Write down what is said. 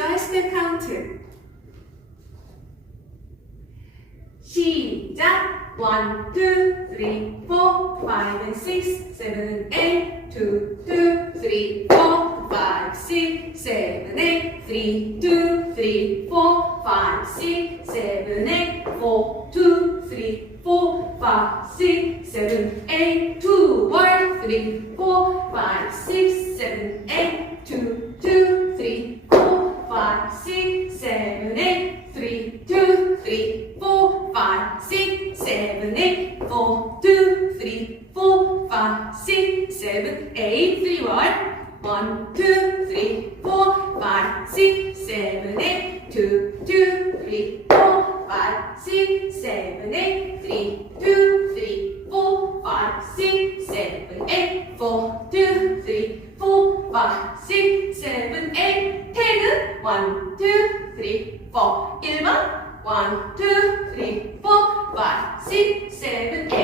enjoy step count. 시작! 1, 2, 3, 4, 5 and 6, 7 and 8, 2, 2, 3, 4, 5, 6, 7, 8, 3, 2, 3, 4, 5, 6, 7, 8, 4, 2, 3, 4, 5, 6, 7, 8, 2, 1, 3, 4, 5, 6, 7, 8, 2, 2, 3, 4, 5, 6, 7, 8, 3, 2, 3, 4, 5, 6, 7, 8, 4, 2, 3, 4, 5, 6, 7, 8, 3, 1, 2, 3, 4, 5, 6, 7, 8, 2, 2, 3, 4, 5, 6, 7, 8, 3, 2, 3, 4, 5, 6, 7, 8, 4, 2, 3, 4, 5, 6, 7, 8, 10은 1, 2, 3, 4, 1번 1, 2, 3, 4, 5, 6, 7, 8